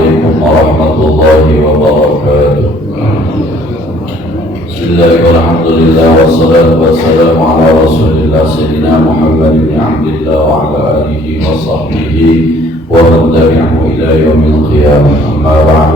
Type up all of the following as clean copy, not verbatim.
عليكم ورحمة الله وبركاته. بسم الله والحمد لله والصلاة والسلام على رسول الله سيدنا محمد بن عبد الله وعلى آله وصحبه ومن تبعه إلى يوم القيامة. أما بعد،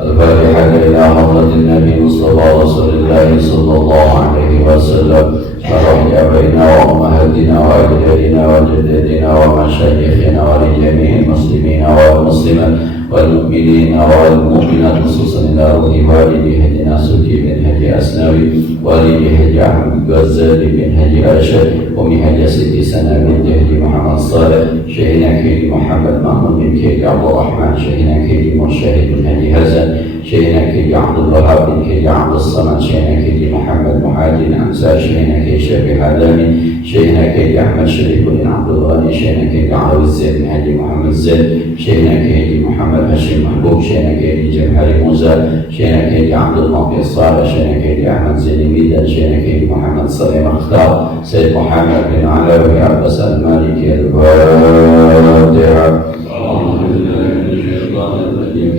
الفاتحة إلى حضرة النبي مصطفى رسول الله صلى الله عليه وسلم، شرح أبينا وأمهاتنا وأجدادنا وجداتنا ومشايخنا ولجميع المسلمين والمسلمات والمؤمنين والمؤمنات، خصوصا إلى روح والدي هدي ناصري بن هدي أسنوي، والدي هدي أحمد الغزالي بن هدي أرشد، ومن هدي سيدي سنة بنت هدي محمد صالح، شيخنا كيدي محمد محمود بن كيدي عبد الرحمن، شيخنا كيدي مرشد بن هدي حسن، شيخنا كيدي عبد الوهاب بن كيدي عبد الصمد، شيخنا كيدي محمد مهاجر أمسار، شيخنا كيدي شفيع حدامي، شيخنا كيدي أحمد شريف بن عبد الغني، شيخنا كيدي عربي الزين بن هدي محمد زين، شيخنا كيدي محمد هاشم محبوب، شيخنا كيدي جمهري موسى، شيخنا كيدي عبد المعطي الصالح، شيخنا كيدي أحمد زين ميدان، شيخنا كيدي محمد سليم اختار، سيد محمد بن علاوي عباس المالكي. الفاتحة.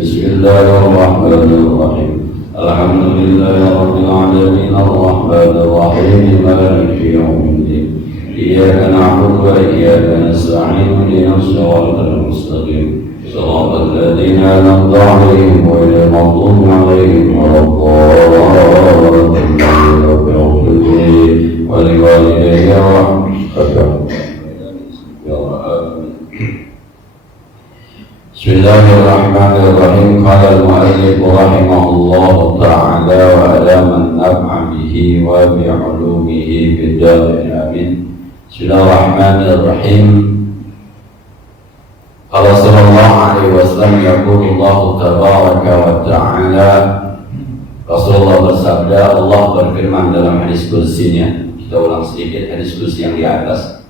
بسم الله الرحمن الرحيم. الحمد لله رب العالمين الرحمن الرحيم مالك يوم الدين، إياك نعبد وإياك نستعين، اهدنا الصراط المستقيم، صراط الذين أنعمت عليهم غير المغضوب عليهم ولا الضالين. رب اغفر لي ولوالدي وارحمهما. Bismillahirrahmanirrahim. Qala al-mu'allif rahimahullah ta'ala wa alaman naf'a bihi wa bi'ulumihi bid'amin amin. Bismillahirrahmanirrahim. Qala sallallahu alaihi wasallam, yaqulullah tabaraka wa ta'ala, Rasulullah bersabda, Allah berfirman dalam hadis qudsinya. Kita ulang sedikit hadis qudsi yang di atas.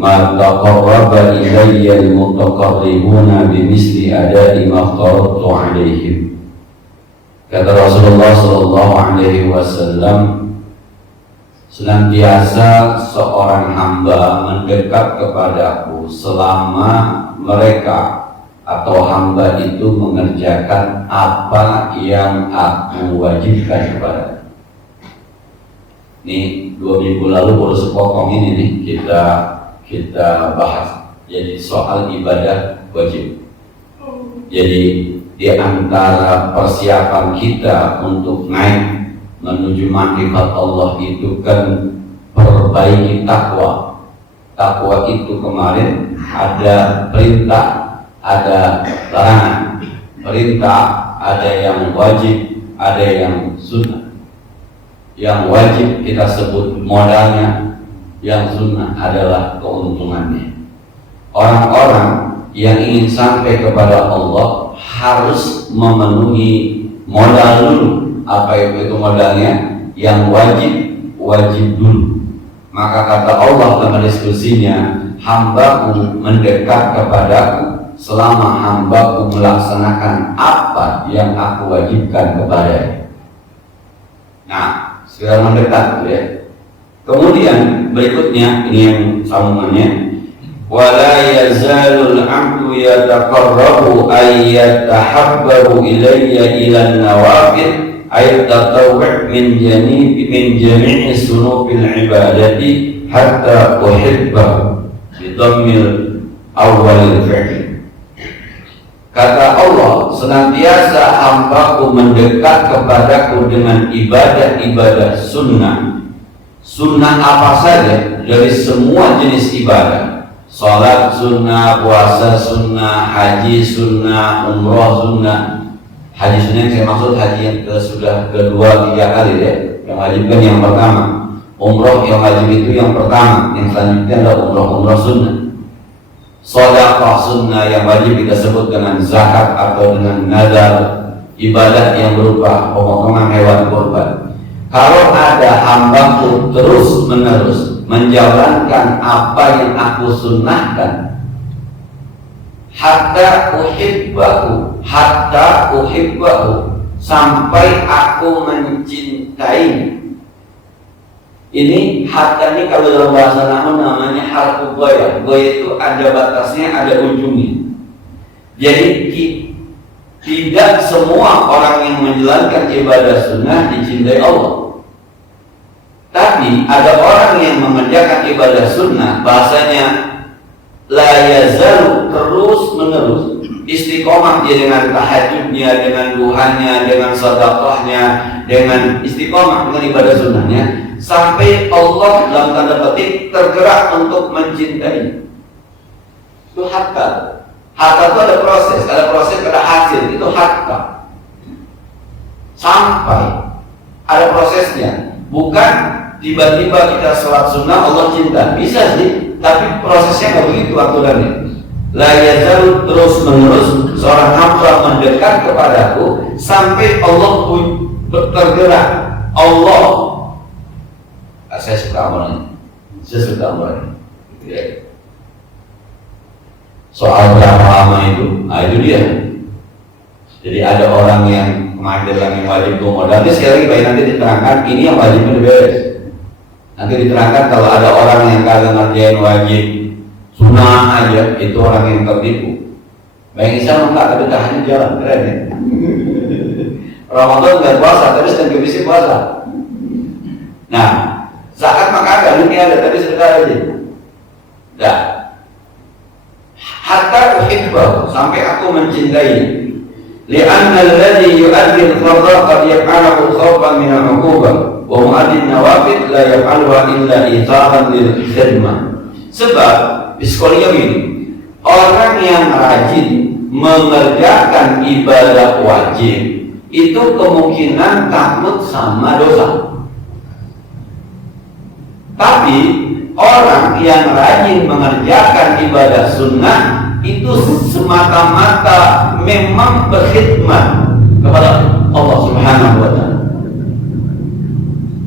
Ma taqarraba ilayya al-mutaqarribuna bimisli adai ma aftaradtu alaihim. Kata Rasulullah sallallahu alaihi wasallam, senantiasa seorang hamba mendekat kepadaku selama mereka atau hamba itu mengerjakan apa yang aku wajibkan kepada. Ini 2 minggu lalu baru sepotong ini nih kita bahas, jadi soal ibadah wajib. Jadi di antara persiapan kita untuk naik menuju makrifat Allah itu kan perbaiki takwa. Takwa itu kemarin ada perintah, ada larangan. Perintah ada yang wajib, ada yang sunnah. Yang wajib kita sebut modalnya, yang sunnah adalah keuntungannya. Orang-orang yang ingin sampai kepada Allah harus memenuhi modal dulu. Apa itu modalnya? Yang wajib dulu. Maka kata Allah dalam diskusinya, hambaku mendekat kepadaku selama hambaku melaksanakan apa yang aku wajibkan kepadanya. Nah, sekarang mendekat ya. Kemudian berikutnya, ini yang sambungannya, wala yazalul 'abdu yataqarrabu ay yatahabbaru ilayya ila an-nawafil ay tatawwu' min jami'i sunufil ibadati hatta uhibbahu bi dhammil awwalil fi'l. Kata Allah, senantiasa hambaku mendekat kepadaku dengan ibadah-ibadah sunnah. Sunnah apa saja dari semua jenis ibadah. Salat sunnah, puasa sunnah, haji sunnah, umroh sunnah. Haji sunnah yang saya maksud haji yang sudah kedua, 3 kali ya. Yang wajib kan yang pertama. Umroh yang wajib itu yang pertama. Yang selanjutnya adalah umroh sunnah. Sedekah sunnah yang wajib kita sebut dengan zakat atau dengan nazar, ibadah yang berupa pemotongan hewan kurban. Kalau ada hambaku terus menerus menjalankan apa yang aku sunnahkan, hatta uhibbahu, sampai aku mencintai. Ini hatta ini kalau dalam bahasa nahwu namanya harfu ghayah. Ghayah itu ada batasnya, ada ujungnya. Jadi Tidak semua orang yang menjalankan ibadah sunnah dicintai Allah. Tapi ada orang yang mengerjakan ibadah sunnah, bahasanya la yazalu, terus menerus istiqomah dia dengan tahajudnya, dengan duhanya, dengan sedekahnya, dengan istiqomah dengan ibadah sunnahnya, sampai Allah dalam tanda petik tergerak untuk mencintai. Itu hatta. Hatta itu ada proses, ada hasil, itu hatta. Sampai ada prosesnya, bukan tiba-tiba kita sholat sunnah Allah cinta. Bisa sih, tapi prosesnya nggak begitu aturannya. La yazalu, terus menerus seorang hamba mendekat kepadaku sampai Allah tergerak. Allah, saya suka amalannya. Ya. Soal berapa lama itu, nah itu dia. Jadi ada orang yang mengajarkan yang wajib modal. Nanti sekali lagi nanti diterangkan ini yang wajib itu beres. Nanti diterangkan kalau ada orang yang kagak ngerjain wajib sunnah aja, itu orang yang tertipu. Bayang Islam enggak, tapi tahannya jalan, keren ya. Ramadan nggak puasa, tapi sedang kebisi puasa. Nah, zakat maka ada, ini ada, tapi sebentar aja. Dah. Hatta uhibbahu, sampai aku mencintainya. Li'anna alladhi yu'addi al-fardha qad yaf'aluhu khawfan min al-'uqubah wa mu'addi an-nawafil la yaf'aluha illa itharan lil khidmah. Sebab psikologinya begini, orang yang rajin mengerjakan ibadah wajib itu kemungkinan takut sama dosa. Tapi orang yang rajin mengerjakan ibadah sunnah itu semata-mata memang berkhidmat kepada Allah Subhanahu wa Ta'ala.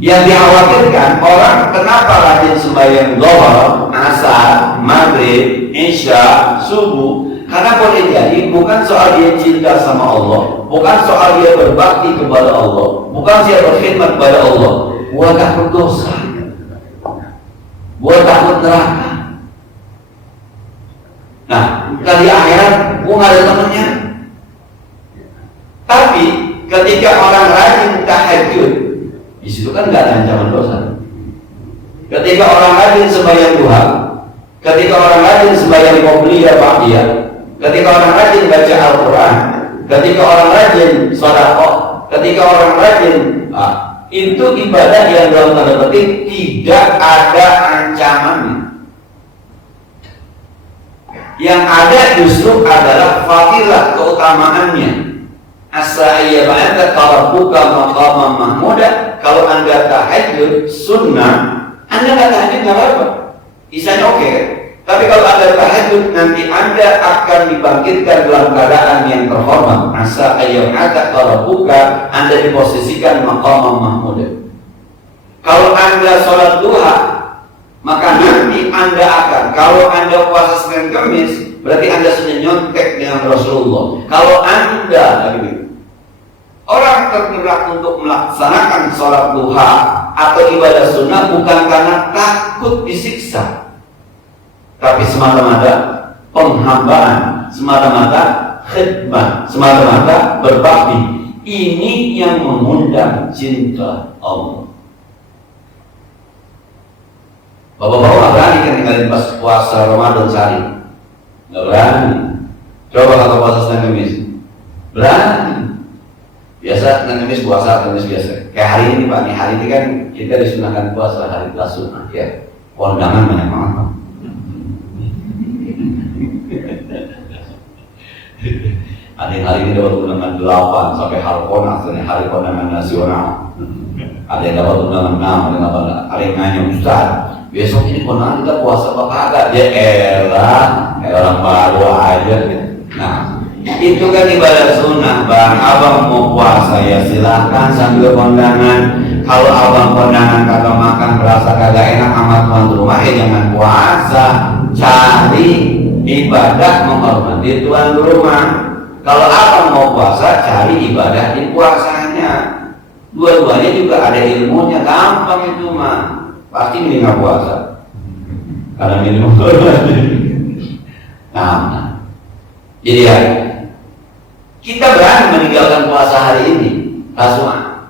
Yang dikhawatirkan orang kenapa rajin sembahyang zuhur, asar, maghrib, isya, subuh, karena boleh jadi bukan soal dia cinta sama Allah, bukan soal dia berbakti kepada Allah, bukan dia berkhidmat kepada Allah. Gua takut dosa, gua takut neraka. Nah, kali akhirat gua nggak ada temennya. Tapi ketika orang rajin tahajud, di situ kan nggak ada ancaman dosa. Ketika orang rajin sembahyang duha, ketika orang rajin sembahyang qobliyah ba'diyah, ketika orang rajin baca Al-Quran, ketika orang rajin sedekah, ketika orang rajin itu ibadah yang dalam tanda petik tidak ada ancamannya. Yang ada justru adalah fadilah, keutamaannya. Asa ayyaba'anda rabbuka maqaman mahmuda. Kalau Anda tahajud sunnah, Anda nggak tahajud nggak apa-apa, isanya oke. Tapi kalau Anda tahajud, nanti Anda akan dibangkitkan dalam keadaan yang terhormat. Asa ayyaba'anda rabbuka, Anda diposisikan maqaman mahmuda. Kalau Anda sholat duha, maka nanti Anda akan, kalau Anda puasa Senin Kamis, berarti Anda sudah nyontek dengan Rasulullah. Kalau Anda orang tergerak untuk melaksanakan sholat duha atau ibadah sunnah bukan karena takut disiksa, tapi semata-mata penghambaan, semata-mata khidmat, semata-mata berbakti. Ini yang mengundang cinta Allah. Bapak-bapak nggak berani kan tinggalin pas puasa Ramadan sehari, nggak berani. Coba kalau puasa Senin Kamis, berani. Biasa Senin Kamis puasa, Kamis biasa. Kayak hari ini Pak, nih hari ini kan kita disunahkan puasa hari kelas sunnah ya. Kondangan banyak banget Pak. Hari ini dapat undangan 8 sampai Harkonas, hari kondangan nasional. Ada yang dapat undangan 6, ada yang dapat, ada yang nanya Ustaz, besok ini kondangan kita puasa apa kagak? Dia elah, kayak orang baru aja. Nah, itu kan ibadah sunnah Bang. Abang mau puasa ya silahkan sambil kondangan. Kalau abang kondangan kagak makan, berasa kagak enak sama tuan rumah, ya jangan puasa. Cari ibadah menghormati tuan rumah. Kalau abang mau puasa, cari ibadah di puasanya. Dua-duanya juga ada ilmunya, gampang itu mah. Pasti mendingan puasa karena minum. Nah, jadi ya, Kita berani meninggalkan puasa hari ini, Tasu'a.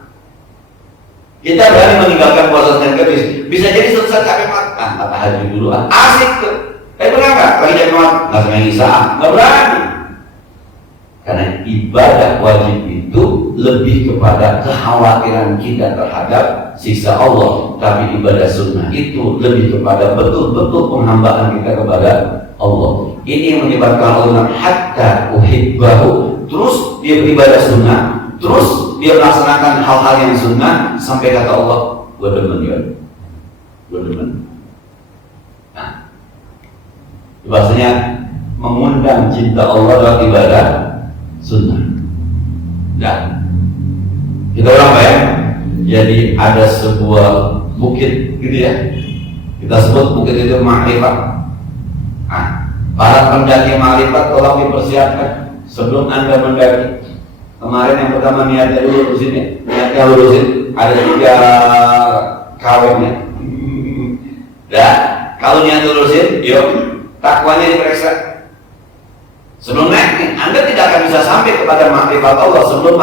Kita berani meninggalkan puasa Senin Kamis. Bisa jadi selesai capek makan, kata haji dulu, asik tuh. Pernah nggak? Lagi capek makan, nggak senang Isa'ah, nggak berani. Karena ibadah wajib itu lebih kepada kekhawatiran kita terhadap siksa Allah. Tapi ibadah sunnah itu lebih kepada betul-betul penghambaan kita kepada Allah. Ini yang menyebabkan Allah hatta uhibbahu. Terus dia beribadah sunnah, terus dia melaksanakan hal-hal yang sunnah sampai kata Allah, gue demen ya, gue demen. Nah, bahasanya mengundang cinta Allah dalam ibadah sunnah. Dan kita orang bayang, jadi ada sebuah bukit gitu ya, kita sebut bukit itu Ma'rifat. Nah, para pendaki Ma'rifat tolong dipersiapkan sebelum Anda mendaki. Kemarin yang pertama niatnya dulu lurusin ya, niatnya lurusin, ada 3 kawinnya. Dan kalau niat lurusin, yuk takwanya diperiksa. Sebelum naik nih, Anda tidak akan bisa sampai kepada makrifat Allah sebelum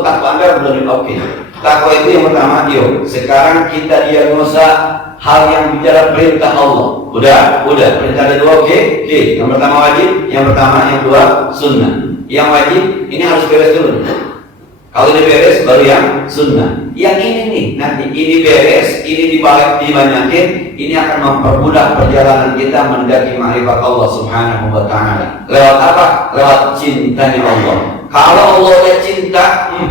takwa Anda belum oke. Takwa itu yang pertama, yuk sekarang kita diagnosa hal yang bicara perintah Allah. Udah, perintah ada 2, oke. Yang pertama wajib, yang kedua sunnah. Yang wajib ini harus beres dulu. Kalau ini beres baru yang sunnah. Yang ini nih, nanti ini beres, ini dibanyakin, ini akan mempermudah perjalanan kita mendaki ma'rifat Allah Subhanahu wa ta'ala. Lewat apa? Lewat cintanya Allah. Kalau Allah udah cinta,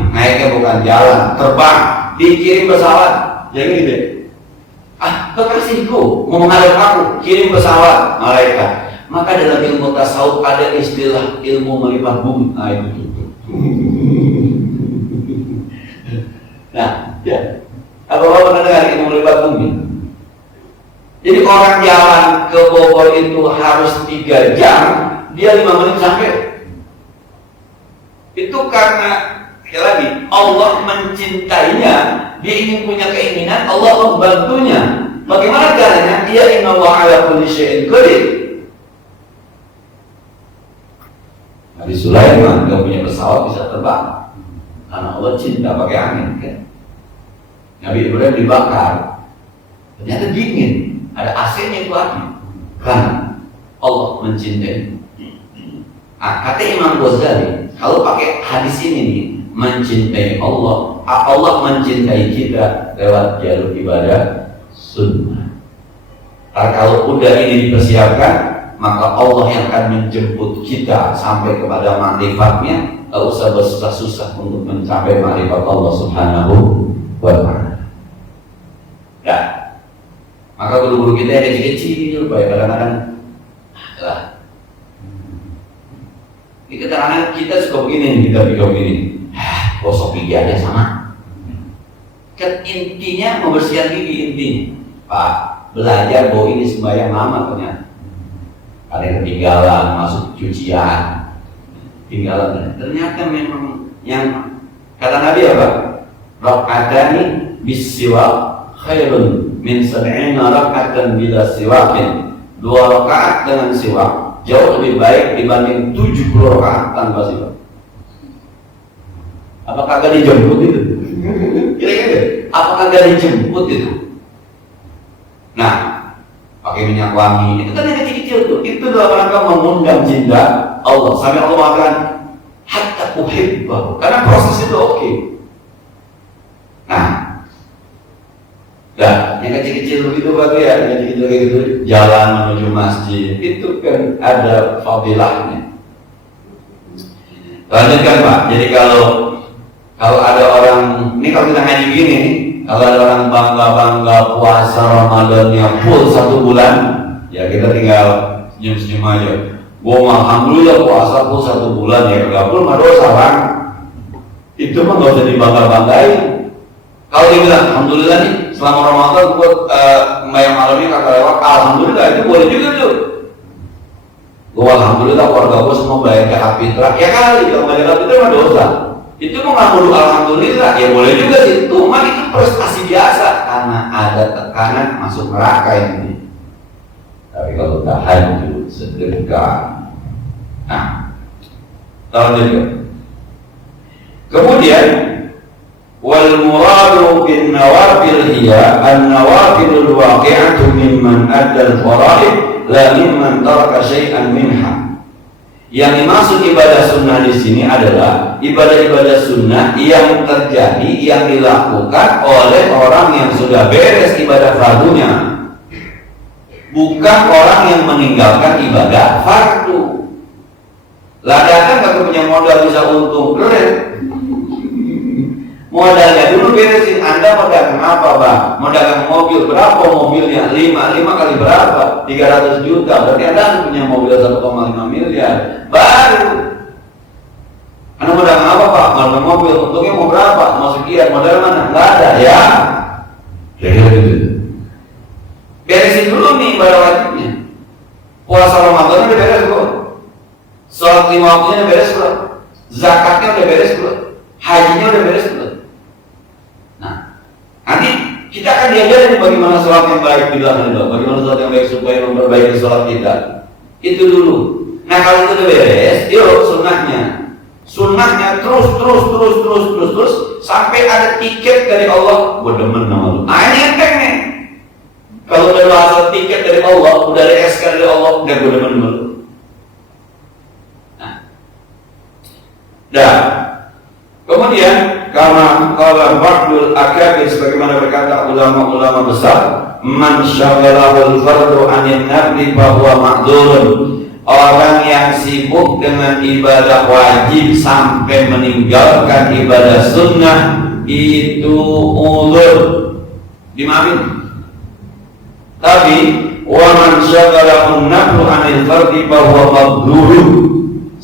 naiknya bukan jalan, terbang, dikirim pesawat. Yang ini deh. Kekasihku mau menghadap aku, kirim pesawat, malaikat. Maka dalam ilmu tasawuf ada istilah ilmu melipat bumi. Nah itu. Nah, ya. Apa-apa pernah dengar ilmu melipat bumi? Jadi orang jalan ke Bogor itu harus 3 jam, dia 5 menit sampai. Itu karena sekali lagi Allah mencintainya, dia ingin punya keinginan, Allah membantunya. Bagaimana caranya? Dia innallaha ala kulli syai'in qadir. Nabi Sulaiman gak punya pesawat bisa terbang karena Allah cinta pakai angin kan. Nabi Ibrahim dibakar, ternyata dingin, ada AC-nya itu api karena Allah mencintai. Kata Imam Ghazali, kalau pakai hadis ini nih, mencintai Allah, Allah mencintai kita lewat jalur ibadah sunnah. Kalau udah ini dipersiapkan, maka Allah yang akan menjemput kita sampai kepada ma'rifatnya. Tak usah bersusah-susah untuk mencapai ma'rifat Allah Subhanahu wa ta'ala. Ya, maka guru-guru kita yang kecil-kecil, baik kadang-kadang ini kadang-kadang kita suka begini, kita pikir begini, gosok gigi aja sama. Intinya membersihkan gigi intinya. Pak, belajar bahwa ini sembahyang lama ternyata. Ada yang ketinggalan masuk cucian, tinggalan. Ternyata memang yang kata Nabi apa? Rak'atani bis-siwak khairun min 70 rak'atan bila siwakin. 2 rakaat dengan siwak jauh lebih baik dibanding 70 rakaat tanpa siwak. Apakah gak dijemput itu? Kira-kira apakah gak dijemput itu? Nah, pakai minyak wangi, itu kan yang kecil-kecil tuh. Itu dalam rangka mengundang cinta Allah. Sampai Allah mengatakan hatta uhibbahu, karena proses itu oke. Nah, yang kecil-kecil begitu berarti ya, yang kecil-kecil kayak gitu, jalan menuju masjid, itu kan ada fadilahnya. Lanjutkan Pak. Jadi kalau ada orang, ini kalau kita ngaji gini nih, kalau ada orang bangga-bangga puasa Ramadannya full 1 bulan, ya kita tinggal senyum-senyum aja. Gua alhamdulillah puasa full 1 bulan ya, gak full mah dosa Bang. Itu mah gak usah dibangga-banggain. Kalau dia bilang alhamdulillah nih selama Ramadan gua sembahyang malam ini kagak lewat, alhamdulillah itu boleh juga tuh. Gua alhamdulillah keluarga gua semua bayar zakat fitrah. Ya kali kalau bayar zakat fitrah mah dosa. Itu mau ngaku alhamdulillah, ya boleh juga sih. Cuma itu prestasi biasa karena ada tekanan masuk neraka ini. Tapi kalau tahajud, sedekah, nah, tahu juga Kemudian wal muradu bin nawafil hiya an-nawafilul waqi'atu mimman adda al-fara'id la mimman taraka syai'an minha. Yang dimaksud ibadah sunnah di sini adalah ibadah-ibadah sunnah yang terjadi, yang dilakukan oleh orang yang sudah beres ibadah fardunya, bukan orang yang meninggalkan ibadah fardu. Ladakan gak punya modal bisa untung, keren. Modalnya dulu beresin. Anda mau dagang apa, Bang? Mau dagang mobil, berapa mobilnya? 5 kali berapa? 300 juta. Berarti Anda punya mobil 1,5 miliar. Baru Anda mau dagang apa, Pak? Mau dagang mobil, untungnya mau berapa? Mau sekian, modal mana? Nggak ada, ya. Beresin dulu nih ibadah wajibnya. Puasa Ramadan udah beres belum? Sholat 5 waktunya udah beres belum? Zakatnya udah beres belum? Hajinya udah beres belum? Nah, nanti kita akan diajarin bagaimana sholat yang baik di dalam hidup, bagaimana sholat yang baik supaya memperbaiki sholat kita. Itu dulu. Nah, kalau itu udah beres, yuk sunnahnya terus sampai ada tiket dari Allah. Gua demen sama lu. Nah, ini enteng nih. Kalau udah hasil tiket dari Allah, udah ada SK dari Allah, udah gua demen sama lu. Nah, kemudian karena kalau ba'dul akabir sebagaimana berkata ulama-ulama besar, man syaghalahul fardu 'anil nafli fa huwa ma'dzurun. Orang yang sibuk dengan ibadah wajib sampai meninggalkan ibadah sunnah itu uzur, dimaafin. Tapi wa man syaghalahun naflu 'anil fardi fa huwa maghdurun.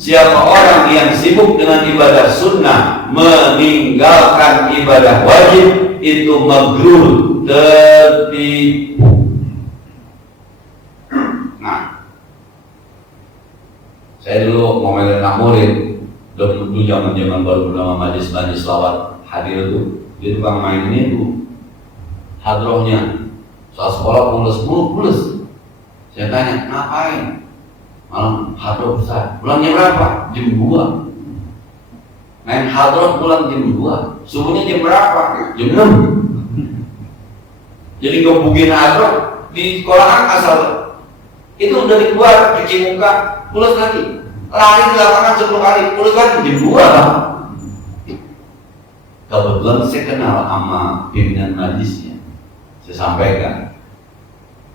Siapa orang yang sibuk dengan ibadah sunnah meninggalkan ibadah wajib itu maghrur, tertipu. Nah, saya dulu ngomelin anak murid dulu zaman baru bernama majlis lawat hadir tuh, dia tukang main ini tuh hadrohnya soal sekolah pules. Saya tanya, ngapain? Malam hadroh besar, pulangnya berapa? Jam 2. Main hadroh pulang jam 2. Subuhnya jam berapa? Jam 6. Jadi ngebugin hadroh di sekolahan asal itu udah keluar, cuci muka, pulas lagi, lari di lapangan 10 kali, pulas lagi jam 2 lah. Kebetulan saya kenal sama pimpinan majlisnya. Saya sampaikan,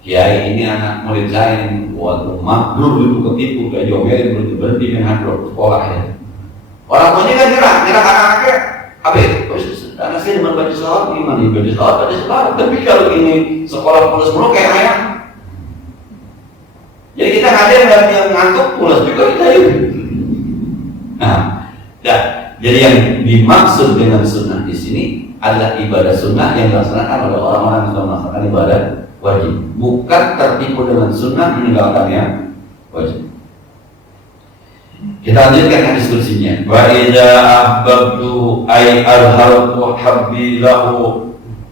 Kiai ini anak murid saya yang waktu maghrur itu ketipu, gak jomelin, berhenti main hadroh sekolah ya. Orang tuanya kan nyerah anak-anaknya. Habis, anak saya cuma baca sholat, gimana nih baca sholat. Tapi kalau ini sekolah pulas mulu kayak ayam. Jadi kita ngajar dan yang ngantuk pulas juga kita ini. Nah, jadi yang dimaksud dengan sunnah di sini adalah ibadah sunnah yang dilaksanakan oleh orang-orang yang sudah melaksanakan ibadah wajib, bukan tertipu dengan sunnah meninggalkan yang wajib. Kita lanjutkan hadis kursinya. Wa idza ahbabtu ay alhartu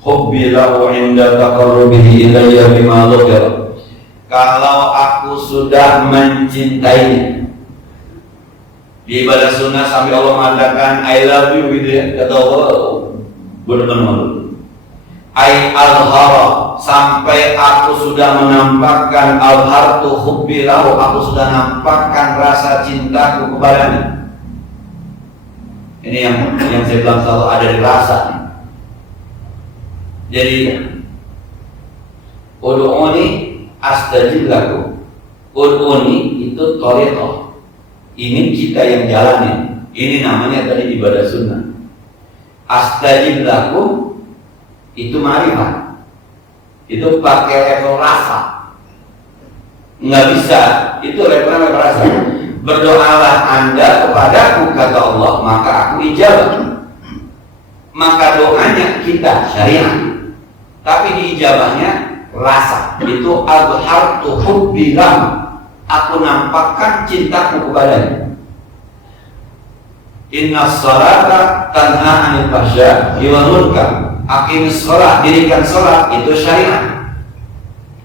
hubbi lahu inda taqarrubihi ilayya bima dhukira. Kalau aku sudah mencintainya di ibadah sunnah sampai Allah mengatakan I love you gitu ya, kata Allah benar-benar ay alhara, sampai aku sudah menampakkan alhartu hubbi lahu, aku sudah nampakkan rasa cintaku kepadanya. Ini yang saya bilang selalu ada di rasa. Jadi ud'uni astajib lakum. Ud'uni itu thariqah. Ini kita yang jalanin. Ini namanya tadi ibadah sunnah. Astajib lakum itu ma'rifat, itu pakai level rasa, nggak bisa, itu level rasa. Berdoalah Anda kepadaku kata Allah, maka aku ijabah. Maka doanya kita syariat, tapi diijabahnya rasa. Itu azhartu hubbi lahu, aku nampakkan cintaku kepadanya. Inna sholata tanha 'anil fahsya'i wal munkar. Aqimis sholat, dirikan sholat, itu syariat.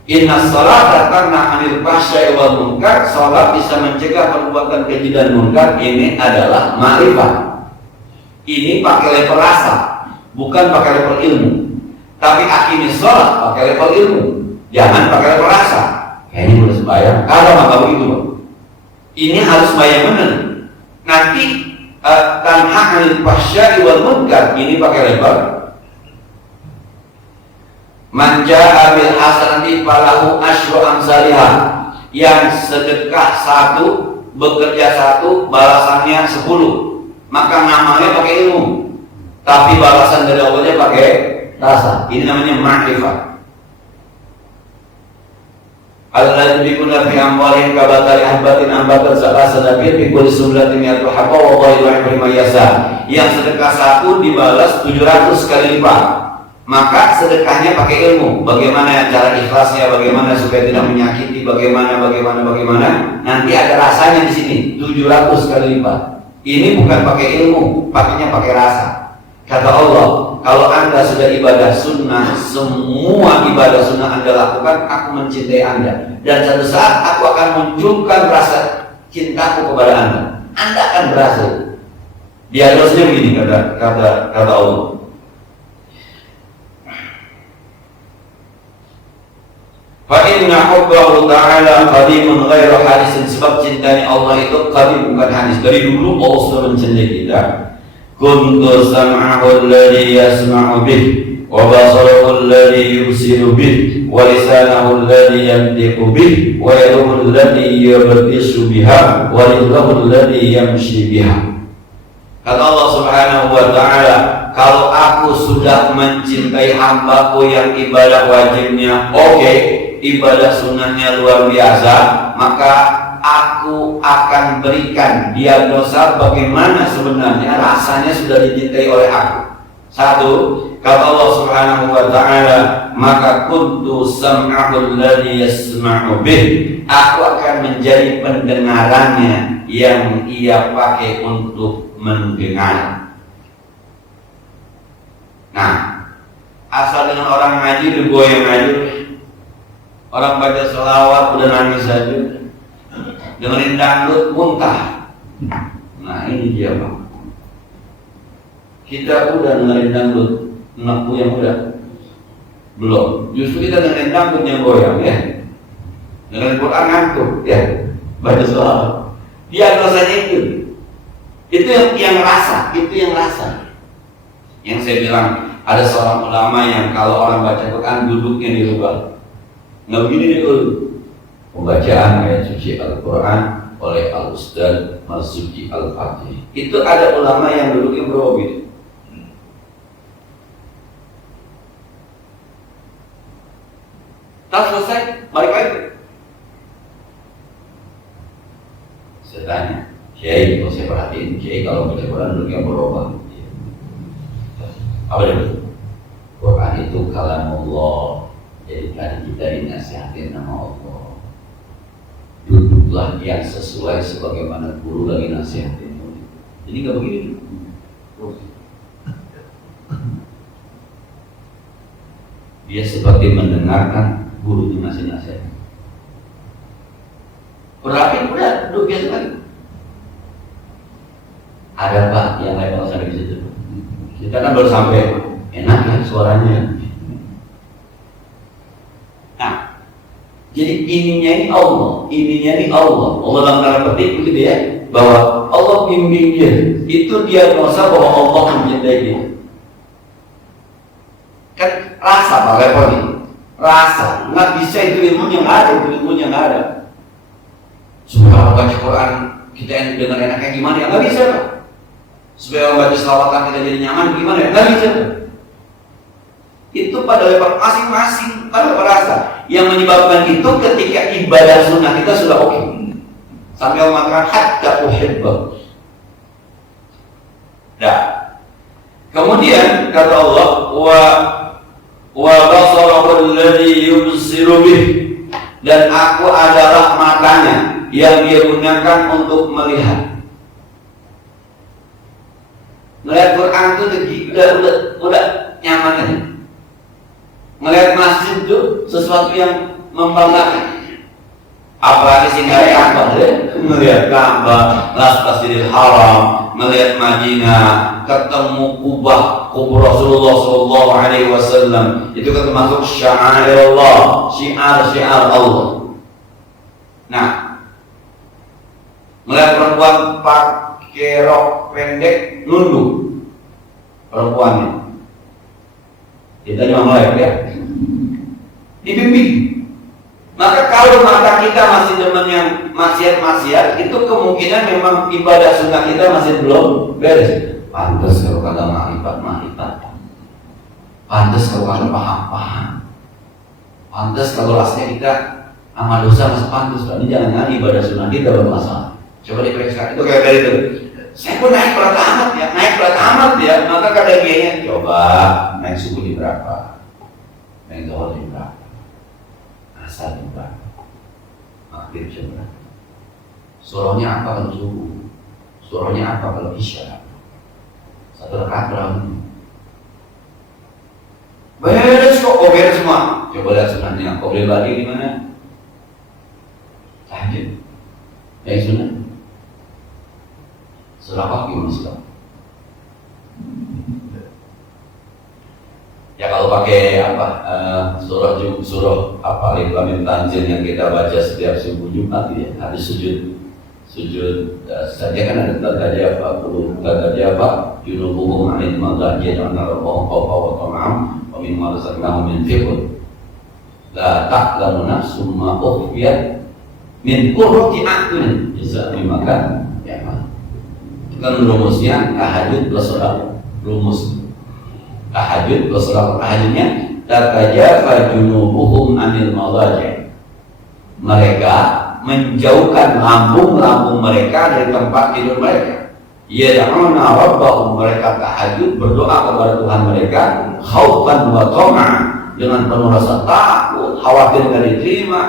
Inna sholata tanha 'anil fahsya'i wal munkar. Sholat bisa mencegah perbuatan keji dan munkar. Ini adalah ma'rifat. Ini pakai level rasa, bukan pakai level ilmu. Tapi aqimis sholat pakai level ilmu, jangan pakai level rasa. Kayaknya udah sembahyang, kalau nggak begitu Bang. Ini harus sembahyang benar. Nanti tanha 'anil fahsya'i wal munkar, ini pakai level man jaa'a bil hasanati falahu asyru amsalihha. Yang sedekah satu, bekerja satu, balasannya 10. Maka namanya pakai ilmu, tapi balasan dari Allahnya pakai rasa. Ini namanya ma'rifah. Alladzina yunfiquna fi amwalihim kabathari habatin ambatat sab'a sanabila fi kulli sunbulatin mi'atu habba wallahu yudhi'u liman yasha. Yang sedekah satu dibalas 700 kali lipat. Maka sedekahnya pakai ilmu. Bagaimana cara ikhlasnya, bagaimana supaya tidak menyakiti, bagaimana. Nanti ada rasanya di sini 700 kali lipat. Ini bukan pakai ilmu, pakainya pakai rasa. Kata Allah, kalau Anda sudah ibadah sunnah, semua ibadah sunnah Anda lakukan, aku mencintai Anda. Dan satu saat aku akan munculkan rasa cintaku kepada Anda. Anda akan berhasil. Dialognya begini kata Allah. Fa inna hubbahu ta'ala qadimun ghairu hadisin. Sebab cintanya Allah itu qadim, bukan hadis. Dari dulu Allah sudah mencintai kita. Kuntu sam'ahu alladhi yasma'u bih, wa basarahu alladhi yubsiru bih, wa lisanahu alladhi yantiqu bih, wa yaduhu alladhi yabtishu biha, wa rijluhu alladhi yamshi biha. Kata Allah Subhanahu wa ta'ala, kalau aku sudah mencintai hambaku yang ibadah wajibnya oke, ibadah sunnahnya luar biasa, maka aku akan berikan diagnosa bagaimana sebenarnya rasanya sudah dicintai oleh aku. Satu, kata Allah Subhanahu wa ta'ala, maka kuntu sam'ahu alladhi yasma'u bih, aku akan menjadi pendengarannya yang ia pakai untuk mendengar. Nah, asal dengan orang ngaji digoyang aja, orang baca selawat udah nangis saja, dengerin dangdut muntah. Nah ini dia Pak, kita udah dengerin dangdut, anakku yang udah belum. Justru kita dengerin dangdut yang goyang ya, dengerin Quran ngantuk ya, baca selawat. Diagnosanya itu yang rasa, Yang saya bilang, ada seorang ulama yang kalau orang baca Quran duduknya dirubah. Nggak begini nih pembacaan ayat suci Al-Quran oleh Al-Ustaz Marzuki Al-Fatih. Itu ada ulama yang duduknya berubah gitu. Tak selesai, balik lagi. Saya tanya, Kiai, kalau saya perhatiin, Kiai kalau baca Quran duduknya berubah. Apa itu? Quran itu kalamullah. Jadi tadi kita dinasihatin nama Allah. Duduklah yang sesuai sebagaimana guru lagi nasihatin. Jadi nggak begini. Dia seperti mendengarkan guru yang ngasih nasihat. Berarti udah duduk biasa lagi. Ada Pak yang lain kalau sampai di situ. Kita kan baru sampai, enak kan suaranya. Nah, jadi ininya ini Allah. Allah dalam tanda petik begitu ya, bahwa Allah bimbing dia. Itu diagnosa bahwa Allah mencintai dia. Kan rasa Pak level ini. Rasa, nggak bisa itu ilmunya nggak ada, Supaya kalau baca Quran kita yang dengar enaknya gimana ya nggak bisa Pak. Supaya orang baca selawatan kita jadi nyaman gimana ya? Nggak bisa. Itu pada level masing-masing, pada level rasa. Yang menyebabkan itu ketika ibadah sunnah kita sudah oke. Sampai Allah mengatakan hatta uhibba. Nah, kemudian kata Allah wa basarahu alladhi yubsiru bih, dan aku adalah matanya yang dia gunakan untuk melihat. Melihat Quran itu udah nyaman aja. Melihat masjid itu sesuatu yang membanggakan. Apalagi singgah Ka'bah, melihat Ka'bah, Masjidil Haram, melihat Madinah, ketemu Kubah, kubur Rasulullah Sallallahu Alaihi Wasallam, itu kan termasuk syiar Allah, syiar Allah. Nah, melihat perempuan pakai rok pendek, nunduk perempuannya. Kita cuma melek ya, dibimbing. Maka kalau mata kita masih demen yang maksiat-maksiat, itu kemungkinan memang ibadah sunnah kita masih belum beres. Pantes kalau kagak makrifat. Pantes kalau kagak paham. Pantes kalau rasanya kita amal dosa masih pantes. Ini jangan-jangan ibadah sunnah kita bermasalah. Coba diperiksa. Itu kayak dari itu. Saya pun naik berat amat ya. Maka kata dia, coba naik subuh di berapa, naik zuhur di berapa, asar di berapa, maghrib jam berapa. Surahnya apa kalau subuh? Surahnya apa kalau isya? Satu rakaat berapa? Beres kok, beres semua. Coba lihat sunahnya. Kau boleh bagi di mana? Tahajud. Yang sunah. Surah gimana sih? Ya kalau pakai surah apa Lam Tanzil yang kita baca setiap subuh Jumat ya, hadis sujud saja kan ada tanda apa junubuhum anil madajid anna rabbahum khawfan wa tama'an wa mimma razaqnahum yunfiqun la ta'lamu nafsum ma ukhfiya min qurrati a'yun jazaa'an bima kanu ya'malun. Kan rumusnya tahajud plus sedekah. Tahajud plus sedekah. Tahajudnya tatajafa junubuhum anil madajid. Mereka menjauhkan lambung-lambung mereka dari tempat tidur mereka. Yad'una rabbahum, mereka tahajud berdoa kepada Tuhan mereka khaufan wa tama'an, dengan penuh rasa takut, khawatir tidak diterima.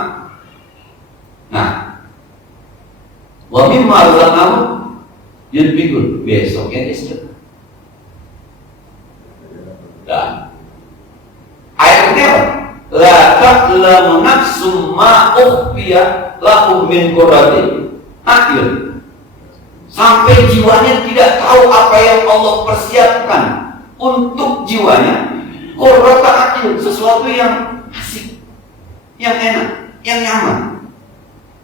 Nah, wa mimma razaqnahum yunfiqun, besoknya dia sedekah. Dan ayatnya apa? La ta'lamu nafsum ma ukhfiya lahum min qurrati a'yun. Sampai jiwanya tidak tahu apa yang Allah persiapkan untuk jiwanya. Qurrata a'yun, sesuatu yang asik, yang enak, yang nyaman.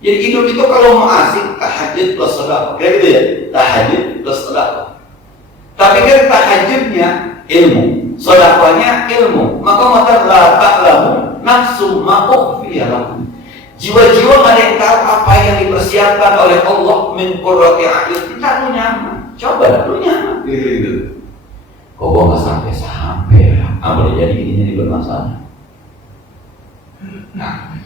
Jadi hidup itu kalau mau asik, tahajud plus sedekah. Kayak gitu ya, tahajud plus sedekah. Tapi kan tahajudnya ilmu, sedekahnya ilmu. Maka la ta'lamu nafsum ma ukhfiya lahum. Jiwa-jiwa nggak ada yang tahu apa yang dipersiapkan oleh Allah min qurrati a'yun. Kita lu nyaman, coba lu nyaman. Gitu. Kok gua nggak sampai ya? Boleh jadi ini jadi bermasalah. Nah,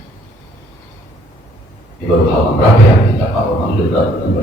ini baru halaman berapa ya? Kita halaman udah berapa?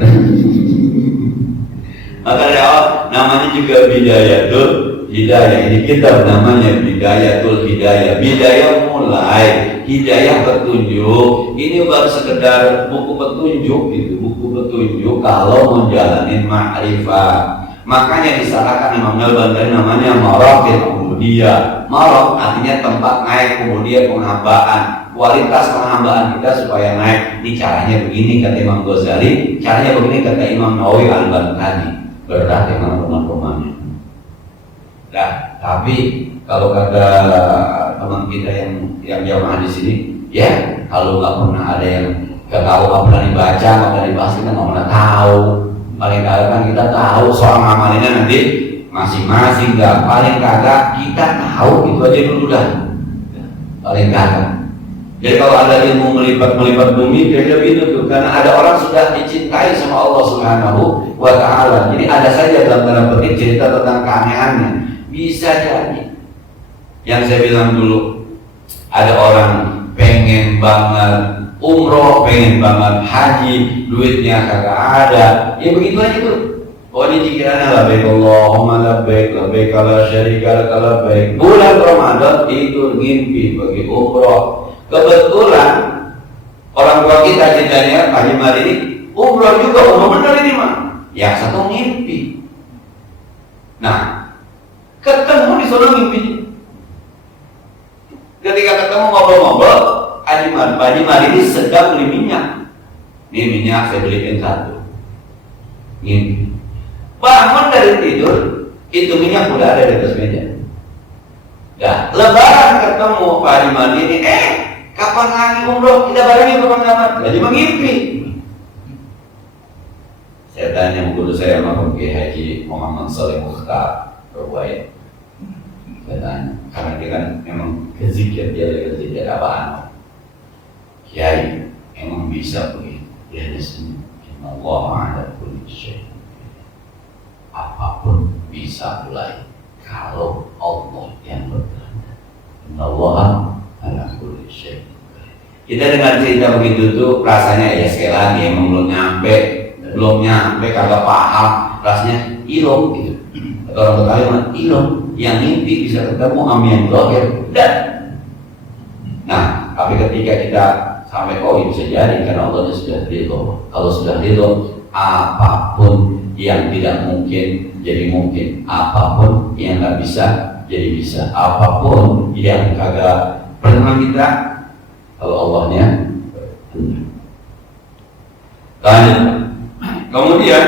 Maka dari awal namanya juga bidayatul hidayah. Ini kitab namanya bidayatul hidayah. Bidayah mulai, hidayah petunjuk. Ini baru sekedar buku petunjuk gitu, buku petunjuk kalau menjalani ma'rifat. Makanya disalahkan Imam Al-Bandari namanya maraqil ubudiyah. Maraq artinya tempat naik ubudiyah, penghambaan. Kualitas penghambaan kita supaya naik. Ini caranya begini kata Imam Ghazali, caranya begini kata Imam Nawawi Al-Bantani. Berat yang teman-temannya. Nah, tapi kalau kata teman kita yang jamaah di sini, ya kalau nggak pernah ada yang nggak pernah dibaca, nggak pernah dibahas, kita nggak pernah tahu. Paling kagak kan kita tahu soal amalannya nanti masing-masing, nggak paling kagak kita tahu itu aja dulu dah. Paling kagak. Jadi kalau ada ilmu melipat bumi, kira-kira begitu tuh. Karena ada orang sudah dicintai sama Allah Subhanahu wa Ta'ala. Jadi ada saja dalam tanda petik cerita tentang keanehannya. Bisa jadi. Yang saya bilang dulu, ada orang pengen banget umroh, pengen banget haji, duitnya kagak ada. Ya begitu aja tuh. Pokoknya jikirannya labbaik Allahumma labbaik, labbaik la syarika lak labbaik. Bulan Ramadan itu ngimpi bagi umroh. Kebetulan orang tua kita ceritanya Haji Marini umroh juga, umroh bener ini mah. Yang satu ngimpi. Nah, ketemu di sana ngimpi. Ketika ketemu ngobrol-ngobrol, Haji Marini sedang beli minyak. Ini minyak saya beliin satu. Ngimpi. Bangun dari tidur, itu minyak udah ada di atas meja. Ya, lebaran ketemu Pak Haji Madini, kapan lagi umroh? Kita barengin kapan-kapan. Jadi mengimpi. Saya tanya guru saya sama Kiai Haji Muhammad Saleh Mukhtar Berbuaya. Saya tanya, karena dia kan memang kezikir, dia lagi kezikir apaan? Kiai, emang bisa begitu? Dia hanya senyum. Allah ada kulli syai'. Apapun bisa mulai kalau Allah yang berkehendak. Allah ala kulli syai'. Kita dengan cerita begitu tuh rasanya ya sekali lagi emang belum nyampe kagak paham, rasanya ilmu gitu. Atau orang Betawi mah ilmu yang mimpi bisa ketemu amin dohir dan. Nah, tapi ketika kita sampai bisa jadi karena Allah sudah ridho. Kalau sudah ridho, apapun yang tidak mungkin jadi mungkin, apapun yang nggak bisa jadi bisa, apapun yang kagak pernah kita, kalau Allahnya lanjut. Kemudian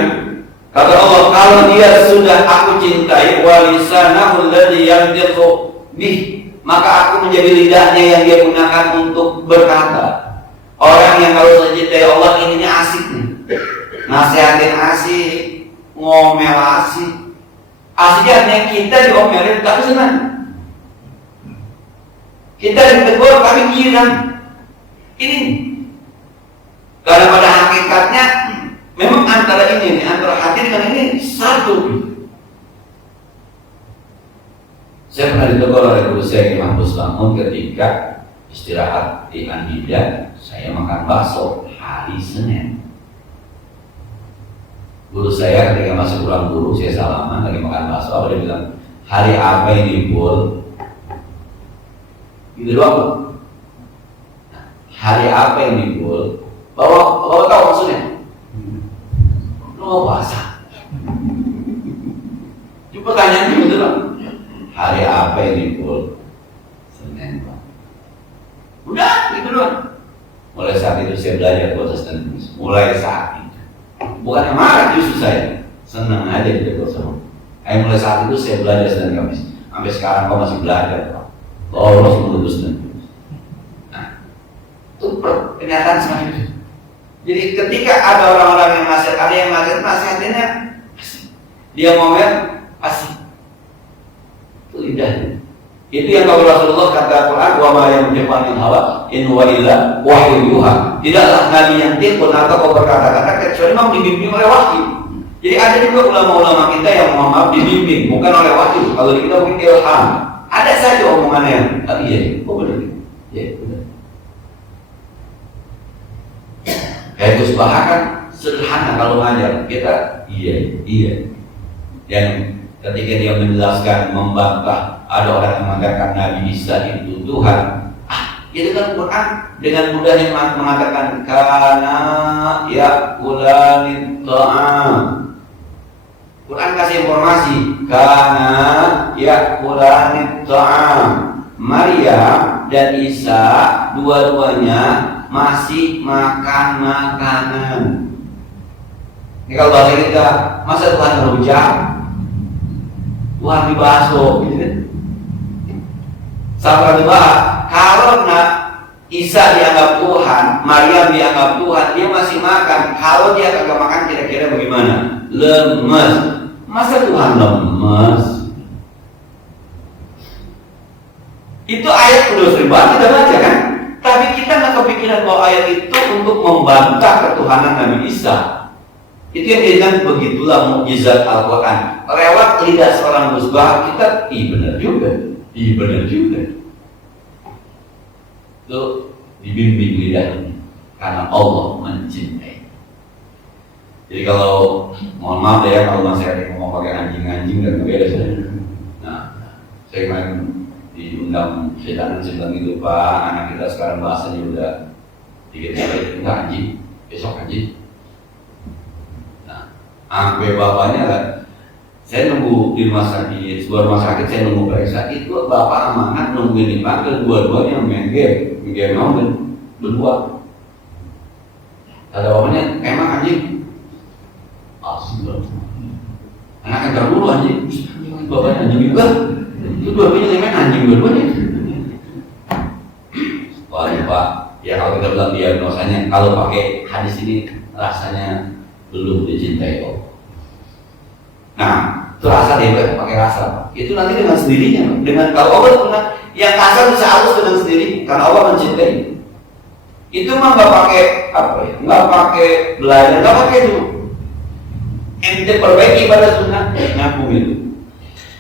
kata Allah, kalau dia sudah aku cintai, walisanahu alladhi yantiqu bih, maka aku menjadi lidahnya yang dia gunakan untuk berkata. Orang yang kalau sudah cintai Allah ininya asik nih, nasihatin asik, ngomel asik. Asiknya kita diomelin tapi senang, kita ditegur tapi girang. Ini karena pada hakikatnya memang antara ini, antara hati dengan ini satu. Saya pernah ditegur oleh guru saya Imam Buslangun ketika istirahat di Andida. Saya makan bakso hari Senin. Guru saya ketika masuk ruang guru, saya salaman lagi makan bakso. Apa dia bilang? Hari apa ini Bul? Gitu doang. Hari apa ini Bul? Bawa tahu maksudnya? Lu mau puasa? Itu pertanyaan gitu loh. Hari apa ini Bul? Senin Pak. Udah gitu doang. Mulai saat itu saya belajar puasa Senin Kamis. Mulai saat itu, bukannya marah justru saya senang aja gitu sama. Mulai saat itu saya belajar Senin Kamis. Sampai sekarang kau masih belajar Pak. Lolos menuntut Senin Kamis. Nah, itu pernyataan semacam itu. Jadi ketika ada orang-orang yang ada yang nasihatinnya asik. Dia ngomel asik. Itu lidahnya. Itu yang kalau Rasulullah kata Quran, wa ma yantiqu anil hawa in huwa illa wahyu yuha. Tidaklah nabi yang tiqun atau kau berkata-kata kecuali memang dibimbing oleh wahyu. Jadi ada juga ulama-ulama kita yang mohon maaf dibimbing bukan oleh wahyu. Kalau kita mungkin ilham. Ada saja omongannya. Tapi iya, benar. Ya, benar. Kayak Gus Baha kan sederhana kalau ngajar kita iya. Yang ketika dia menjelaskan, membantah ada orang yang mengatakan Nabi Isa itu Tuhan, itu kan Quran dengan mudahnya mengatakan kana yakulanit ta'am. Quran kasih informasi kana yakulanit ta'am. Maryam dan Isa dua-duanya masih makan makanan. Ini kalau bahasa kita, masa Tuhan rujak, Tuhan dibaso, gitu kan? Sampai dibahas, kalau Isa dianggap Tuhan, Maryam dianggap Tuhan, dia masih makan. Kalau dia kagak makan, kira-kira bagaimana? Lemes. Masa Tuhan lemes? Itu ayat udah sering banget kita baca kan? Tapi kita nggak kepikiran bahwa ayat itu untuk membantah ketuhanan Nabi Isa. Itu yang dijadikan begitulah mukjizat Al-Quran. Lewat lidah seorang Gus Baha kita, benar juga. Itu dibimbing lidahnya karena Allah mencintai. Jadi kalau mohon maaf ya kalau saya mau pakai anjing-anjing dan beres. Nah, saya kemarin diundang setan bilang itu Pak, anak kita sekarang bahasanya udah dikit-dikit enggak anjing, besok anjing. Nah, sampai bapaknya kan, saya nunggu di sebuah rumah sakit, saya nunggu periksa itu bapak amanat nungguin dipanggil dua-duanya main game mountain berdua. Kata bapaknya, emang anjing? Asli. Anak kejar dulu anjing, bapaknya anjing juga. Itu dua-duanya lemen anjing dua-duanya. Wah ya Pak, ya kalau kita bilang diagnosanya, kalau pakai hadis ini rasanya belum dicintai Allah. Nah, itu rasa dia pakai rasa. Itu nanti dengan sendirinya. Dengan kalau Allah pernah yang kasar bisa halus dengan sendiri, karena Allah mencintai. Itu mah nggak pakai apa ya? Nggak pakai belajar, nggak pakai itu. Ente perbaiki ibadah sunnah, nyambung itu.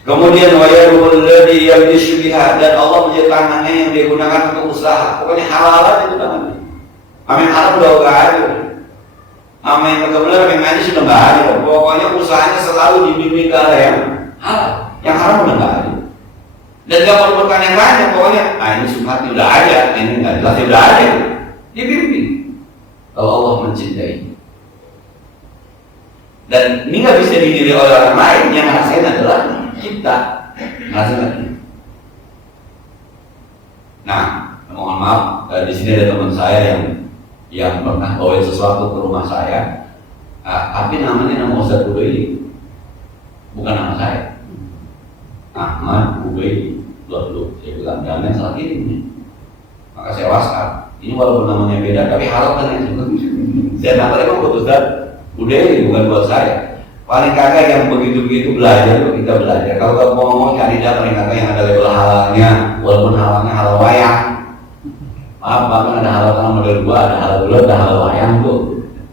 Kemudian wayarul ladzi yamshu biha, dan Allah menjadi tangannya yang digunakan untuk usaha. Pokoknya halal itu tangannya. Amin haram udah enggak ada. Amin kebetulan yang ngaji sudah enggak ada. Pokoknya usahanya selalu dibimbing ke arah yang halal. Yang haram udah enggak ada. Dan gak perlu bertanya yang lain, pokoknya ini sunatnya udah ada, ini enggak jelasnya udah ada. Dibimbing. Kalau Allah mencintai. Dan ini nggak bisa dinilai oleh orang lain, yang ngerasain adalah kita. Ngerasain. Nah, mohon maaf, di sini ada teman saya yang pernah bawa sesuatu ke rumah saya, tapi namanya nama Ustaz Ubaidi, bukan nama saya. Ahmad Ubaidi, loh, saya bilang jangan salah ini. Maka saya waskat. Ini walaupun namanya beda, tapi harap kan yang juga. Saya nanya emang buat Ustaz Ubaidi, bukan buat saya. Paling kagak yang begitu-begitu belajar, kita belajar. Kalau kamu mau ngomong cari dah paling kagak yang ada label halalnya, walaupun halalnya halal wayang. Maaf, bahkan ada halal tanah model 2, ada halal bulat, ada halal wayang tuh.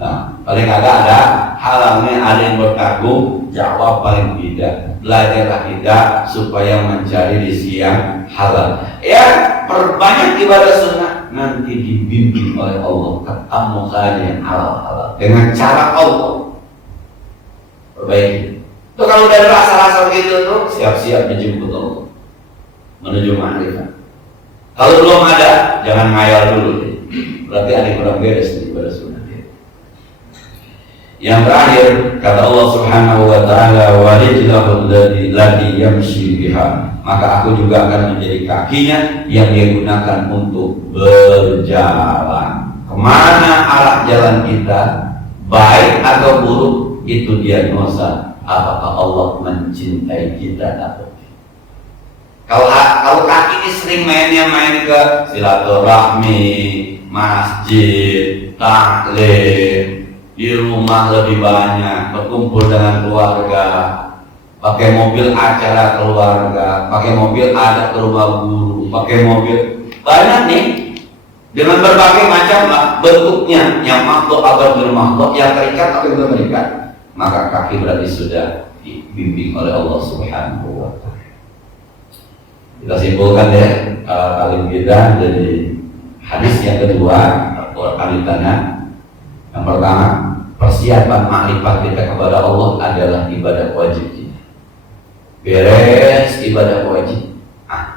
Nah, paling kagak ada halalnya, ada yang berkagum, jawab paling tidak. Belajarlah kita supaya mencari rizki yang halal. Ya, perbanyak ibadah sunnah, nanti dibimbing oleh Allah. Ketemu saja yang halal-halal dengan cara Allah. Perbaiki. Itu kalau udah ada rasa-rasa begitu tuh, siap-siap dijemput Allah menuju ma'rifat. Kalau belum ada, jangan ngayal dulu. Berarti ada yang kurang beres di ibadah sunnah. Yang terakhir, kata Allah Subhanahu wa taala, wa rijlahu allati yamshi biha, maka aku juga akan menjadi kakinya yang dia gunakan untuk berjalan. Kemana arah jalan kita, baik atau buruk, itu diagnosa apakah Allah mencintai kita atau tidak. Kalau kaki ini sering main ke silaturahmi, masjid, taklim, di rumah lebih banyak, berkumpul dengan keluarga, pakai mobil acara keluarga, pakai mobil ada ke rumah guru, pakai mobil banyak nih, dengan berbagai macam bentuknya, yang makhluk atau bermakhluk, yang terikat atau tidak terikat, maka kaki berarti sudah dibimbing oleh Allah Subhanahu wa taala. Kita simpulkan ya talim kita dari hadis yang kedua, Al-Qur'an ditanya. Yang pertama, persiapan makrifat kita kepada Allah adalah ibadah wajib kita. Beres ibadah wajib,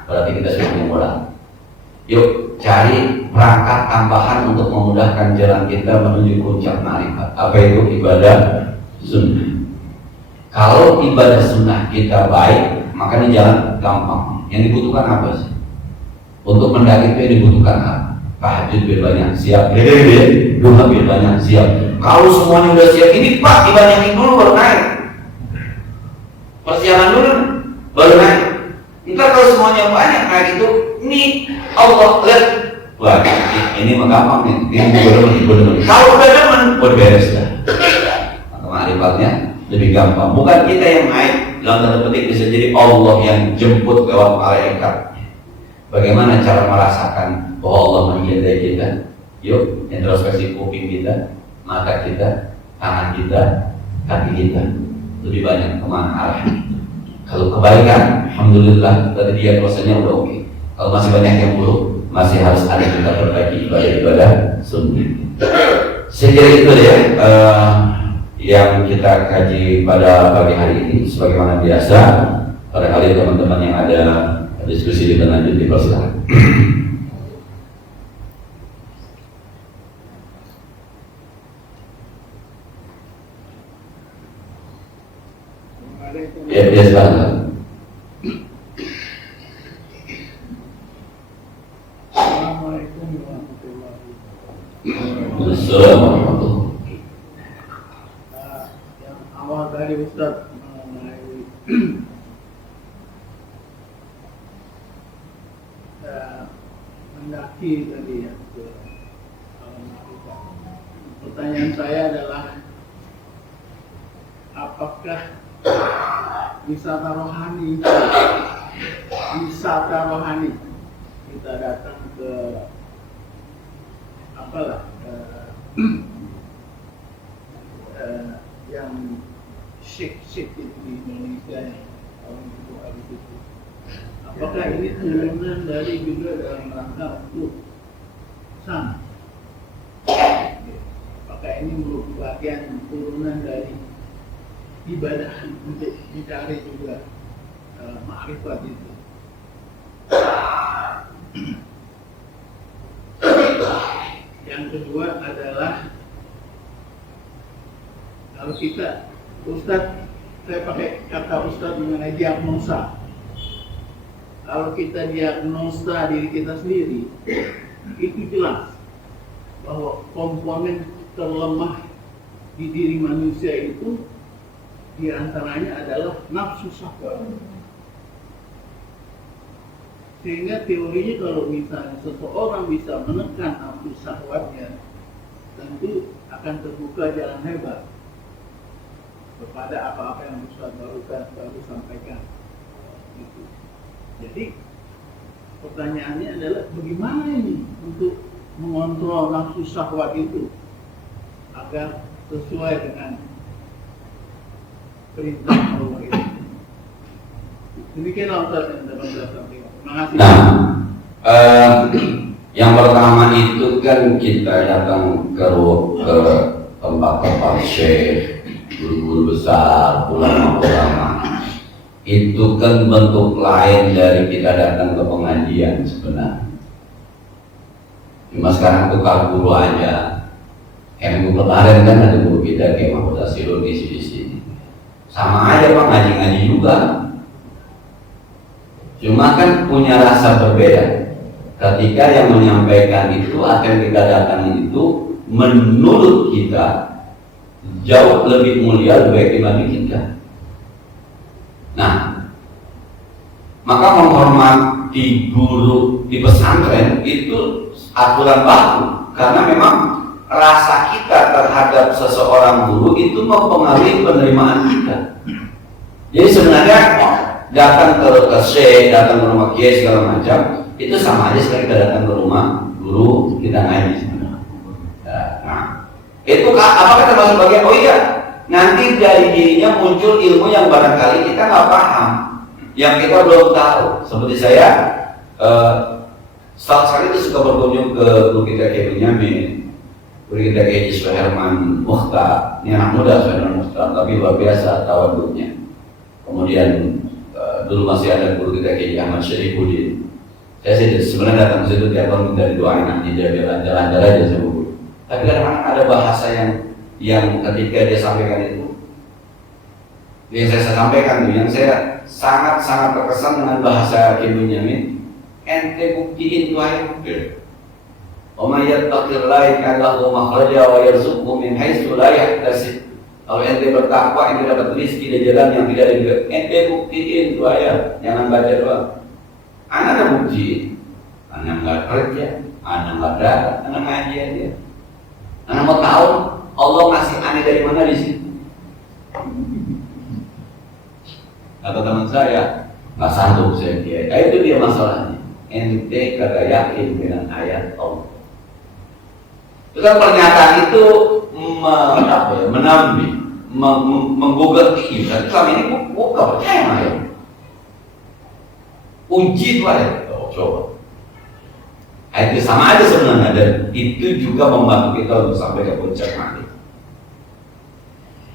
berarti kita sudah punya modal. Yuk cari perangkat tambahan untuk memudahkan jalan kita menuju puncak makrifat. Apa itu? Ibadah sunnah. Kalau ibadah sunnah kita baik, maka ini jalan gampang. Yang dibutuhkan apa sih? Untuk mendaki itu yang dibutuhkan apa? Tahajud biar banyak siap, duha biar banyak siap. Kalau semuanya udah siap, ini Pak dibanyakin dulu baru naik. Persiapan dulu baru naik. Ntar kalau semuanya banyak naik itu, ini Allah lihat, wah ini mah gampang nih. Ini bener-bener. Kalau udah demen, udah beres dah. Maka makrifatnya lebih gampang. Bukan kita yang naik, dalam tanda petik bisa jadi Allah yang jemput lewat malaikat. Bagaimana cara merasakan bahwa Allah mencintai kita? Yuk, introspeksi kuping kita, mata kita, tangan kita, kaki kita. Lebih banyak kemana arahnya. Kalau kebaikan, alhamdulillah tadi diagnosanya udah oke. Kalau masih banyak yang buruk, masih harus ada kita perbaiki ibadah sunnah. Saya kira itu ya yang kita kaji pada pagi hari ini. Sebagaimana biasa, pada kali teman-teman yang ada diskusi lebih lanjut dipersilakan. Ya, biasa. Assalamualaikum warahmatullahi wabarakatuh. Assalamualaikum. Yang awal tadi Ustaz mengenai kaki tadi ya ke alam makrifat. Pertanyaan saya adalah, apakah wisata rohani kita datang ke apalah yang syekh itu di Indonesia yang tahun itu hari itu, apakah ini turunan dari juga dalam rangka untuk sana? Apakah ini merupakan bagian turunan dari ibadah untuk mencari juga ma'rifat itu? Yang kedua adalah, kalau kita, Ustadz, saya pakai kata Ustadz mengenai diagnosa. Kalau kita diagnosa diri kita sendiri, itu jelas bahwa komponen terlemah di diri manusia itu diantaranya adalah nafsu syahwat. Sehingga teorinya kalau misalnya seseorang bisa menekan nafsu syahwatnya, tentu akan terbuka jalan hebat kepada apa-apa yang Ustaz baru sampaikan. Gitu. Jadi pertanyaannya adalah, bagaimana ini untuk mengontrol nafsu syahwat itu agar sesuai dengan perintah Allah itu? Demikianlah Ustaz yang dapat saya sampaikan. Terima kasih. Nah, yang pertama itu kan kita datang ke tempat-tempat syekh, guru-guru besar, ulama-ulama. Itu kan bentuk lain dari kita datang ke pengajian sebenarnya. Cuma sekarang tukar guru aja. Minggu kemarin kan ada guru kita kayak Mahmud Asirul di sini. Sama aja Pak, ngaji-ngaji juga. Cuma kan punya rasa berbeda. Ketika yang menyampaikan itu, akan kita datangi itu, menurut kita jauh lebih mulia, lebih baik dibanding kita. Nah, maka menghormati guru di pesantren itu aturan baku, karena memang rasa kita terhadap seseorang guru itu mempengaruhi penerimaan kita. Jadi sebenarnya datang ke syekh, datang ke rumah kiai segala macam, itu sama aja sekali kita datang ke rumah guru, kita ngaji sebenarnya. Nah, itu apakah termasuk bagian? Oh iya, nanti dari dirinya muncul ilmu yang barangkali kita nggak paham, yang kita belum tahu. Seperti saya, sekali itu suka berkunjung ke guru kita Kiai Benyamin, guru kita Kiai Suherman Mukhtar. Ini anak muda Suherman Mukhtar, tapi luar biasa tawaduknya. Kemudian dulu masih ada guru kita Kiai Ahmad Syarifuddin. Saya sih sebenarnya datang ke situ tiap tahun minta didoain, nanti dia jalan-jalan aja sama guru. Tapi kadang-kadang ada bahasa yang ketika dia sampaikan itu, yang saya sampaikan itu, yang saya sangat-sangat terkesan dengan bahasa Kiai Benyamin. Ente buktiin tuh ayat bukti. Oma yattaqillaha yaj'al lahu makhraja wa yarzuqhu min haitsu la yahtasib. Kalau ente bertakwa, ente dapat rezeki dari jalan yang tidak diduga. Ente buktiin tuh ayat, jangan baca doang. Anak ada bukti, anak nggak kerja, anak nggak dapat, anak ngaji aja. Anak mau tahu Allah ngasih aneh dari mana di sini. Kata teman saya, nggak sanggup saya kiai. Itu dia masalahnya. Ente kagak yakin dengan ayat Allah. Itu kan pernyataan itu menambah, menggugat tinggi. Berarti selama ini gak percaya sama ayat. Uji itu ayat. Coba. Ayat itu sama aja sebenarnya, dan itu juga membantu kita untuk sampai ke puncak nanti.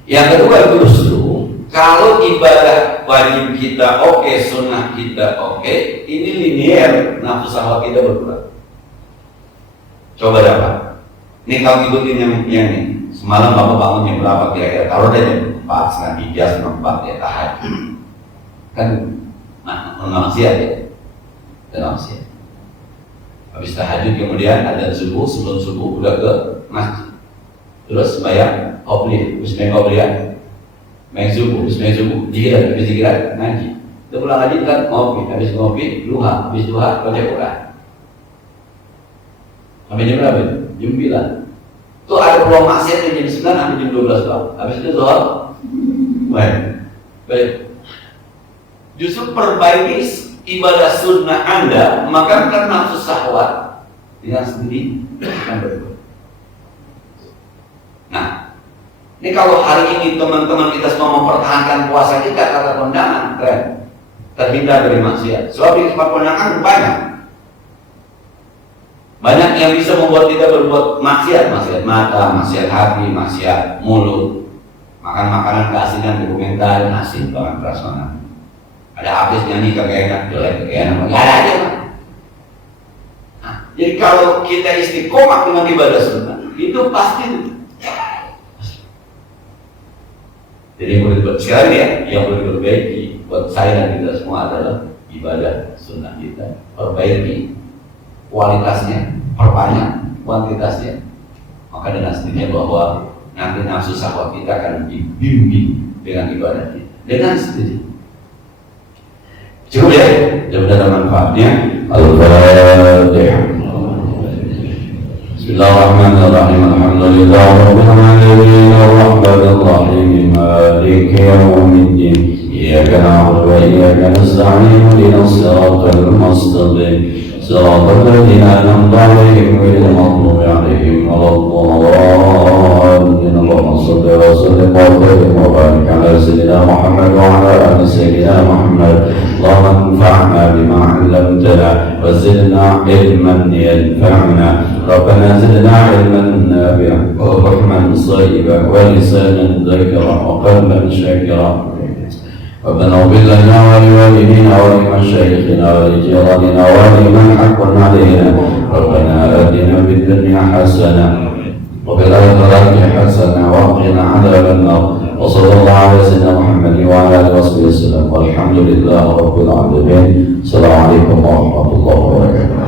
Yang kedua itu justru, kalau ibadah wajib kita oke, sunnah kita oke, ini linear, nafsu syahwat kita berkurang. Coba dapat. Nih kalau ikutin yang ini, semalam Bapak bangun jam berapa kira-kira? Taruh deh jam 4, setengah 3, setengah 4 ya tahajud. Kan, maksiat ya, dan maksiat. Habis tahajud kemudian ada subuh, sebelum subuh udah ke masjid. Terus bayar qobliyah, bismillahirrahmanirrahim. Main subuh, zikir, habis zikir ngaji. Itu pulang ngaji kan ngopi, habis ngopi duha, habis duha baca Quran. Sampai jam berapa? Jam 9. Tuh ada peluang maksiat dari jam 9 sampai jam 12 Pak. Habis itu zuhur. Baik. Justru perbaiki ibadah sunnah Anda, maka kan nafsu syahwat dengan sendiri akan berubah. Nah, ini kalau hari ini teman-teman kita semua mempertahankan puasa kita kata kondangan, keren, terhindar dari maksiat. Sebab di tempat kondangan banyak yang bisa membuat kita berbuat maksiat mata, maksiat hati, maksiat mulut, makan makanan keasinan, dokumenter, asin banget prasmanan. Ada habis nyanyi kagak enak, jelek kagak enak, nggak ada aja Pak. Nah, jadi kalau kita istiqomah dengan ibadah sunnah, itu pasti. Jadi sekali ya, yang boleh diperbaiki buat saya dan kita semua adalah ibadah sunnah kita. Perbaiki kualitasnya, perbanyak kuantitasnya. Maka dengan sendirinya bahwa nanti nafsu syahwat kita akan dibimbing dengan ibadah kita. Dengan sendiri. Cukup ya, sudah ada manfaatnya. Al-Fatihah. Bismillahirrahmanirrahim. Alhamdulillah rabbil alamin arrahmanir rahim maliki yaumiddin. Iyyaka na'budu wa iyyaka nasta'in ihdinas siratal mustaqim. Siratal ladzina an'amta 'alaihim ghairil maghdubi 'alaihim waladdallin. Allahumma shalli wa sallim wa barik wa barik 'ala sayyidina Muhammad wa 'ala ali sayyidina Muhammad. اللهم انفعنا بما علمتنا وزدنا علما ينفعنا ربنا زدنا علما نافعا ورحما طيبا ولسانا ذكرا وقلبا شاكرا ربنا اغفر لنا ولوالدينا ولمشايخنا ولجيراننا ولمن حق علينا ربنا آتنا في الدنيا حسنة وفي الآخرة حسنة وقنا عذاب النار وصلى الله على سيدنا محمد وعلى آله وصحبه وسلم والحمد لله رب العالمين. السلام عليكم ورحمة الله وبركاته.